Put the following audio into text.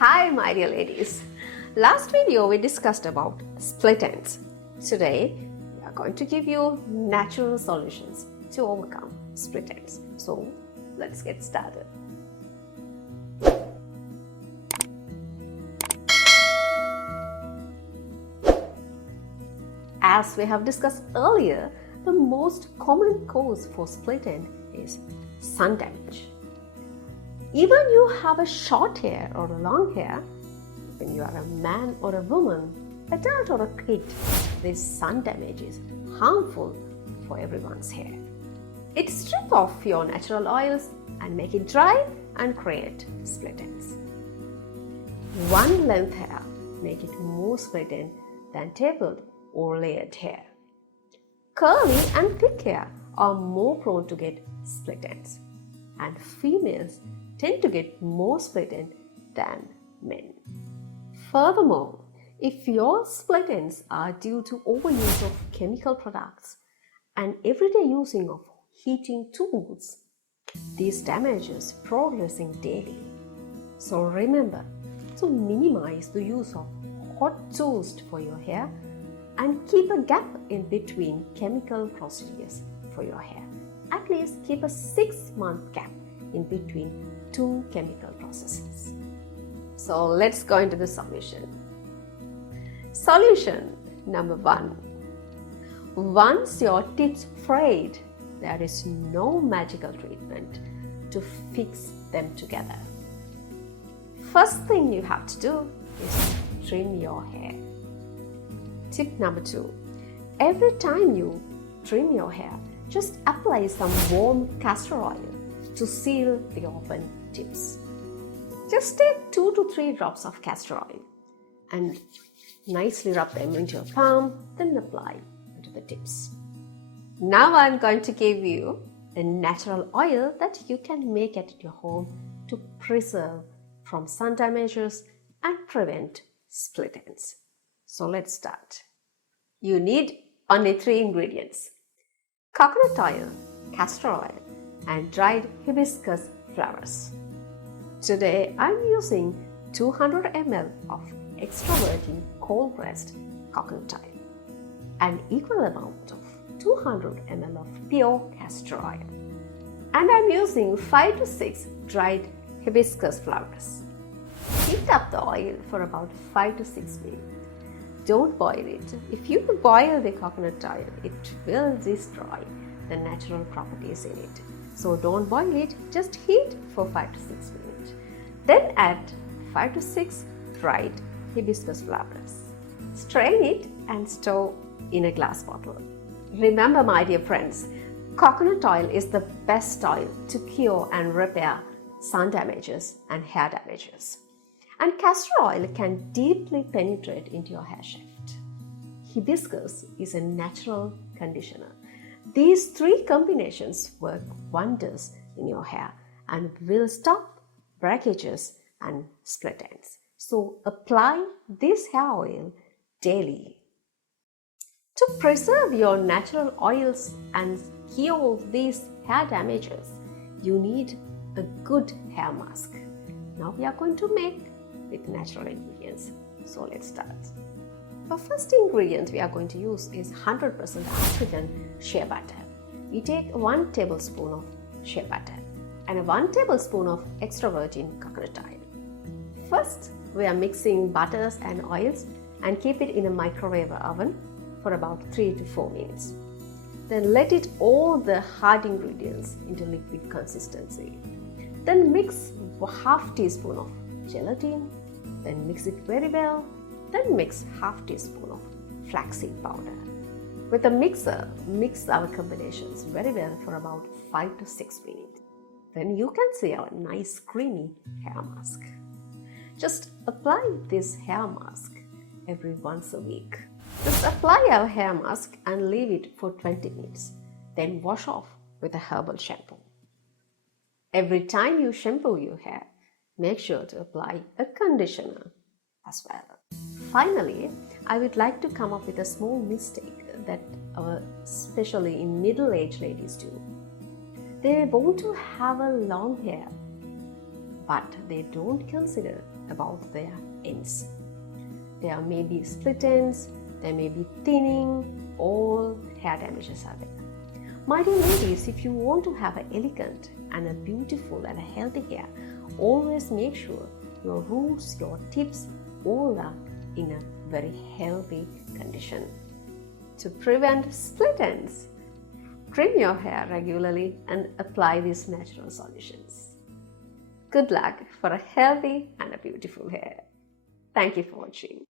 Hi my dear ladies. Last video we discussed about split ends. Today we are going to give you natural solutions to overcome split ends. So let's get started. As we have discussed earlier, the most common cause for split end is sun damage. Even you have a short hair or a long hair, when you are a man or a woman, adult or a kid, this sun damage is harmful for everyone's hair. It strips off your natural oils and make it dry and create split ends. One length hair make it more split end than tapered or layered hair. Curly and thick hair are more prone to get split ends, and females tend to get more split end than men. Furthermore, if your split ends are due to overuse of chemical products and everyday using of heating tools, these damages progressing daily. So remember to minimize the use of hot tools for your hair and keep a gap in between chemical procedures for your hair. At least keep a 6-month gap in between 2 chemical processes. So let's go into the solution. Solution number 1. Once your tips frayed, there is no magical treatment to fix them together. First thing you have to do is trim your hair. Tip number 2. Every time you trim your hair, just apply some warm castor oil to seal the open tips. Just take 2 to 3 drops of castor oil and nicely rub them into your palm, then apply into the tips. Now I'm going to give you a natural oil that you can make at your home to preserve from sun damages and prevent split ends. So let's start. You need only 3 ingredients: coconut oil, castor oil, and dried hibiscus flowers. Today I'm using 200 ml of extra virgin cold pressed coconut oil, an equal amount of 200 ml of pure castor oil, and I'm using 5 to 6 dried hibiscus flowers. Heat up the oil for about 5 to 6 minutes. Don't boil it. If you boil the coconut oil, it will destroy the natural properties in it. So don't boil it, just heat for 5 to 6 minutes. Then add 5 to 6 dried hibiscus flowers. Strain it and store in a glass bottle. Remember, my dear friends, coconut oil is the best oil to cure and repair sun damages and hair damages. And castor oil can deeply penetrate into your hair shaft. Hibiscus is a natural conditioner. These 3 combinations work wonders in your hair and will stop breakages and split ends. So apply this hair oil daily. To preserve your natural oils and cure these hair damages, you need a good hair mask. Now we are going to make with natural ingredients. So let's start. The first ingredient we are going to use is 100% African shea butter. We take 1 tablespoon of shea butter and 1 tablespoon of extra virgin coconut oil. First, we are mixing butters and oils and keep it in a microwave oven for about 3 to 4 minutes. Then let it all the hard ingredients into liquid consistency. Then mix half teaspoon of gelatin, then mix it very well, then mix half teaspoon of flaxseed powder. With a mixer, mix our combinations very well for about 5 to 6 minutes. Then you can see our nice creamy hair mask. Just apply this hair mask every once a week. Just apply our hair mask and leave it for 20 minutes. Then wash off with a herbal shampoo. Every time you shampoo your hair, make sure to apply a conditioner as well. Finally, I would like to come up with a small mistake that especially in middle-aged ladies do. They want to have a long hair, but they don't consider about their ends. There may be split ends, there may be thinning, all hair damages are there. My dear ladies, if you want to have an elegant and a beautiful and a healthy hair, always make sure your roots, your tips, all are in a very healthy condition. To prevent split ends, trim your hair regularly and apply these natural solutions. Good luck for a healthy and a beautiful hair. Thank you for watching.